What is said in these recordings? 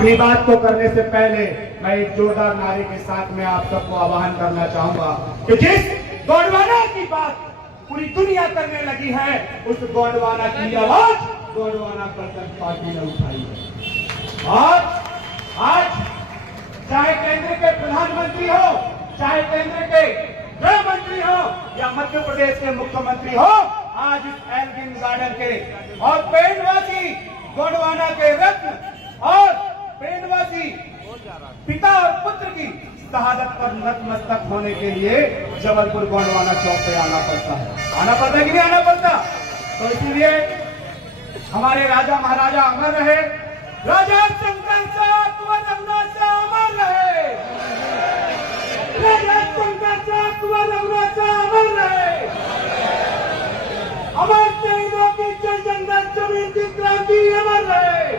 अपनी बात को करने से पहले मैं एक जोरदार नारे के साथ में आप सबको आह्वान करना चाहूंगा कि जिस गोंडवाना की बात पूरी दुनिया करने लगी है, उस गोंडवाना की आवाज गोंडवाना प्रदर्शन पार्टी ने उठाई है। और आज चाहे केंद्र के प्रधानमंत्री हो, चाहे केंद्र के गृह मंत्री हो या मध्य प्रदेश के मुख्यमंत्री हो, आज इस एल्गिन गार्डन के और पेंडवासी गोंडवाना के रत्न और पेंडवासी पिता और पुत्र की शहादत पर नतमस्तक होने के लिए जबलपुर गोंडवाना चौक पे आना पड़ता है। आना पड़ता है कि नहीं आना पड़ता? तो इसीलिए हमारे राजा महाराजा अमर रहे, राजा शंकर शाह कुंवर रघुनाथ शाह अमर रहे, राजा शंकर शाह कुंवर रघुनाथ शाह अमर रहे, अमर शहीदों की जल जंगल जमीन की क्रांति अमर रहे।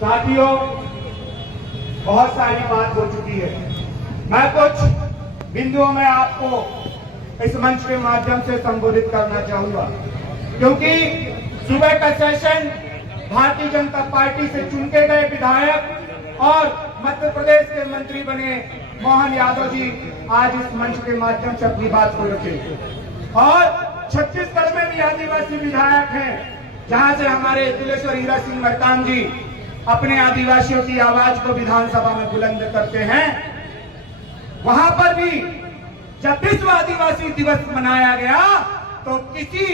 साथियों, बहुत सारी बात हो चुकी है। मैं कुछ बिंदुओं में आपको इस मंच के माध्यम से संबोधित करना चाहूंगा, क्योंकि सुबह का सेशन भारतीय जनता पार्टी से चुनके गए विधायक और मध्य प्रदेश के मंत्री बने मोहन यादव जी आज इस मंच के माध्यम से अपनी बात को रखे। और छत्तीसगढ़ में भी आदिवासी विधायक हैं, जहां से हमारे तिलेश्वर हीरा सिंह मरकाम जी अपने आदिवासियों की आवाज को विधानसभा में बुलंद करते हैं। वहां पर भी जब विश्व आदिवासी दिवस मनाया गया तो किसी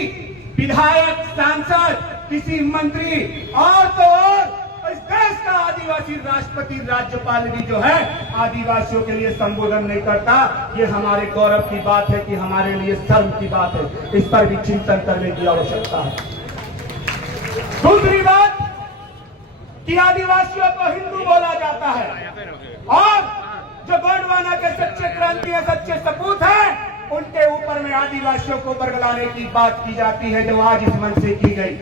विधायक, सांसद, किसी मंत्री और तो और इस देश का आदिवासी राष्ट्रपति, राज्यपाल भी जो है आदिवासियों के लिए संबोधन नहीं करता। ये हमारे गौरव की बात है कि हमारे लिए शर्म की बात है। इस पर भी चिंतन करने की आवश्यकता है। दूसरी बात कि आदिवासियों को हिंदू बोला जाता है और जो गोंडवाना के सच्चे क्रांति, सच्चे सपूत हैं, उनके ऊपर में आदिवासियों को बरगलाने की बात की जाती है, जो आज इस मंच से की गई।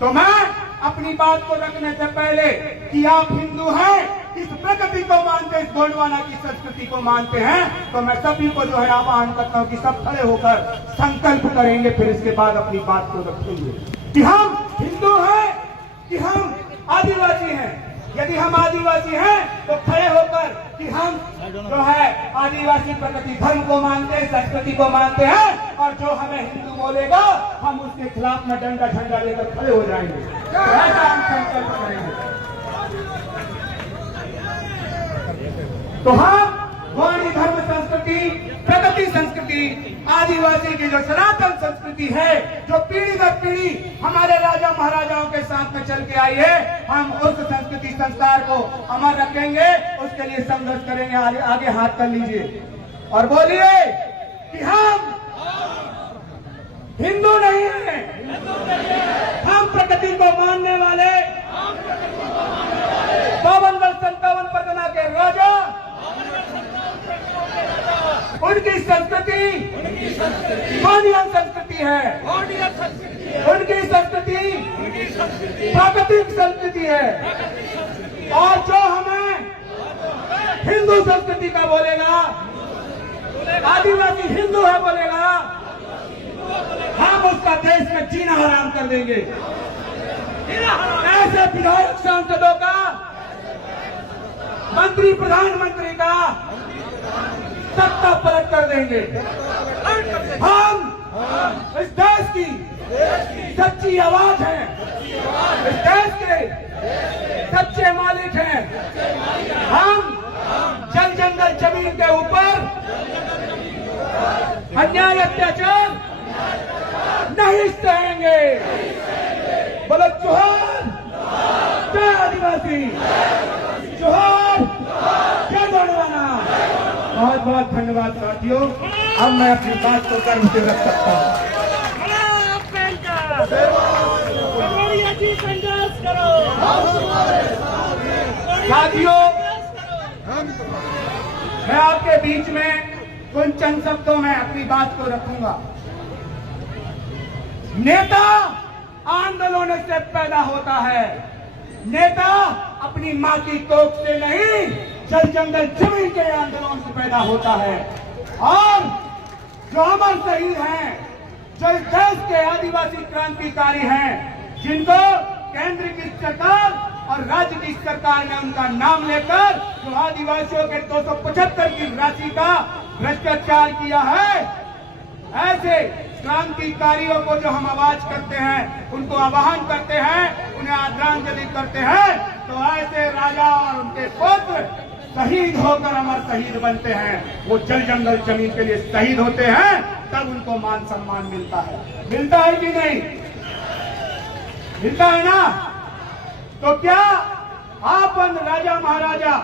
तो मैं अपनी बात को रखने से पहले कि आप हिंदू हैं, इस प्रकृति को मानते, इस गोंडवाना की संस्कृति को मानते हैं, तो मैं सभी को जो है आह्वान करता हूं कि सब खड़े होकर संकल्प करेंगे, फिर इसके बाद अपनी बात को रखेंगे कि हम हिंदू हैं कि हम आदिवासी हैं। यदि हम आदिवासी हैं तो खड़े होकर कि हम जो है आदिवासी प्रकृति धर्म को मानते हैं, संस्कृति को मानते हैं, और जो हमें हिंदू बोलेगा हम उसके खिलाफ में डंडा झंडा लेकर खड़े हो जाएंगे। तो ऐसा हम संकल्प करेंगे। तो हम गौड़ी धर्म संस्कृति, प्रकृति संस्कृति, आदिवासी की जो सनातन संस्कृति है, जो पीढ़ी दर पीढ़ी हमारे राजा महाराजाओं के साथ में चल के आई है, हम उस संस्कृति संस्कार को अमर रखेंगे। उसके लिए संघर्ष करेंगे। आगे हाथ कर लीजिए और बोलिए कि हम हिंदू नहीं हैं, हम प्रकृति को मानने वाले 52 वर्ष 57 परगना के राजा, उनकी संस्कृति गोंडियन संस्कृति है, उनकी संस्कृति प्राकृतिक संस्कृति है। और जो हमें हिंदू संस्कृति का बोलेगा, आदिवासी हिंदू है बोलेगा, हम उसका देश में जीना हराम कर देंगे। ऐसे विधायक सांसदों का, मंत्री प्रधानमंत्री का सत्ता पलट कर देंगे। हम इस देश की सच्ची आवाज हैं, इस देश के सच्चे मालिक हैं। हम जल जंगल जमीन के ऊपर अन्याय अत्याचार नहीं सहेंगे। बोलो जोहार जय आदिवासी, जोहार जय गोंडवाना। बहुत बहुत धन्यवाद साथियों। अब मैं अपनी बात को गर्व से रख सकता हूँ। साथियों, मैं आपके बीच में कुछ चंद शब्दों में अपनी बात को रखूंगा। नेता आंदोलन से पैदा होता है, नेता अपनी माँ की कोख से नहीं, जल जंगल जमीन के आंदोलन से पैदा होता है। और जो अमर शहीद हैं, जो इस देश के आदिवासी क्रांतिकारी हैं, जिनको केंद्र की सरकार और राज्य की सरकार ने उनका नाम लेकर जो आदिवासियों के 275 की राशि का भ्रष्टाचार किया है, ऐसे क्रांतिकारियों को जो हम आवाज करते हैं, उनको आह्वान करते हैं, उन्हें आदरांजलि करते हैं, तो ऐसे राजा और उनके पुत्र शहीद होकर अमर शहीद बनते हैं। वो जल जंगल जमीन के लिए शहीद होते हैं, तब उनको मान सम्मान मिलता है कि नहीं? मिलता है ना? तो क्या आपन राजा महाराजा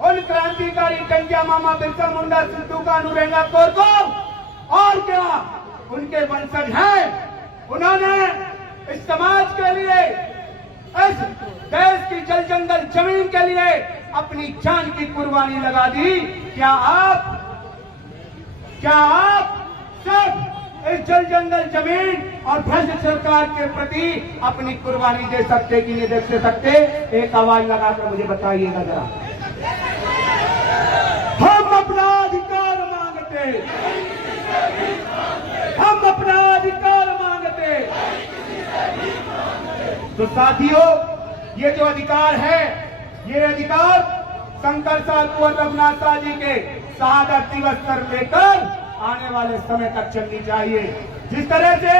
उन क्रांतिकारी टंकिया मामा बिरसा मुंडा सिद्धू का अनुरेंगा कौर को और क्या उनके वंशज हैं? उन्होंने इस समाज के लिए, इस देश की जल जंगल जमीन के लिए अपनी जान की कुर्बानी लगा दी। क्या आप सब इस जल जंगल जमीन और भ्रष्ट सरकार के प्रति अपनी कुर्बानी दे सकते कि नहीं दे सकते? एक आवाज लगाकर मुझे बताइएगा जरा। हम अपना अधिकार मांगते, हम अपना अधिकार मांगते। तो साथियों, ये जो अधिकार है, ये अधिकार शंकर साहब कुंवर रघुनाथ शाह जी के शहादत दिवस पर लेकर आने वाले समय तक चलनी चाहिए। जिस तरह से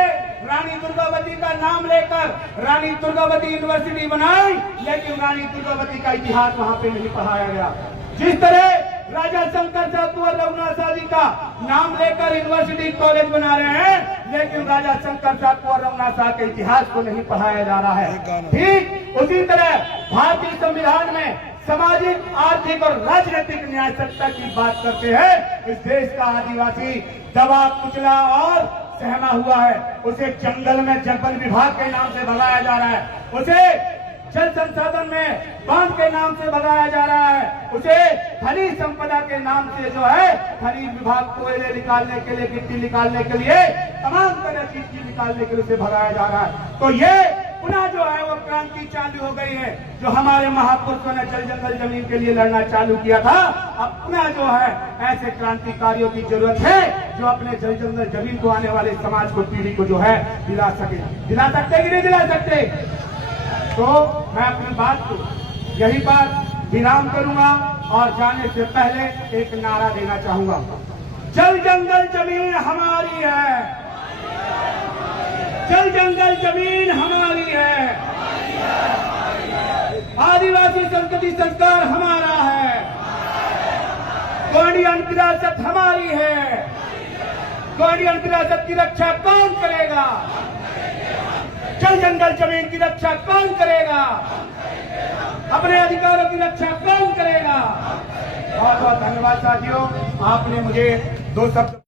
रानी दुर्गावती का नाम लेकर रानी दुर्गावती यूनिवर्सिटी बनाई, लेकिन रानी दुर्गावती का इतिहास वहां पे नहीं पढ़ाया गया। जिस तरह राजा शंकर साहब कुंवर रघुनाथ शाह जी का नाम लेकर यूनिवर्सिटी कॉलेज बना रहे हैं, लेकिन राजा शंकर साहब कुंवर रघुनाथ शाह के इतिहास को नहीं पढ़ाया जा रहा है। ठीक उसी तरह भारतीय संविधान में सामाजिक, आर्थिक और राजनीतिक न्याय सत्ता की बात करते हैं। इस देश का आदिवासी दबा, कुचला और सहमा हुआ है। उसे जंगल में वन विभाग के नाम से भगाया जा रहा है, उसे जल संसाधन में बांध के नाम से भगाया जा रहा है, उसे खनिज संपदा के नाम से जो है खनिज विभाग कोयले निकालने के लिए, गिट्टी निकालने के लिए, तमाम तरह की चीज निकालने के लिए उसे भगाया जा रहा है। तो ये पुनः जो है वो क्रांति चालू हो गई है। जो हमारे महापुरुषों ने जल जंगल जमीन के लिए लड़ना चालू किया था, अब पुनः जो है ऐसे क्रांतिकारियों की जरूरत है जो अपने जल जंगल जमीन को आने वाले समाज को, पीढ़ी को जो है दिला सकते कि नहीं दिला सकते? तो मैं अपनी बात को यही पर विराम करूंगा और जाने से पहले एक नारा देना चाहूंगा। जल जंगल जमीन हमारी है, जल जंगल जमीन हमारी है, आदिवासी संस्कृति संस्कार हमारा है, गोंडियन विरासत हमारी है। गोंडियन विरासत की रक्षा कौन करेगा? जल जंगल जमीन की रक्षा कौन करेगा? अपने अधिकारों की रक्षा कौन करेगा? बहुत बहुत धन्यवाद साथियों, आपने मुझे 2 शब्द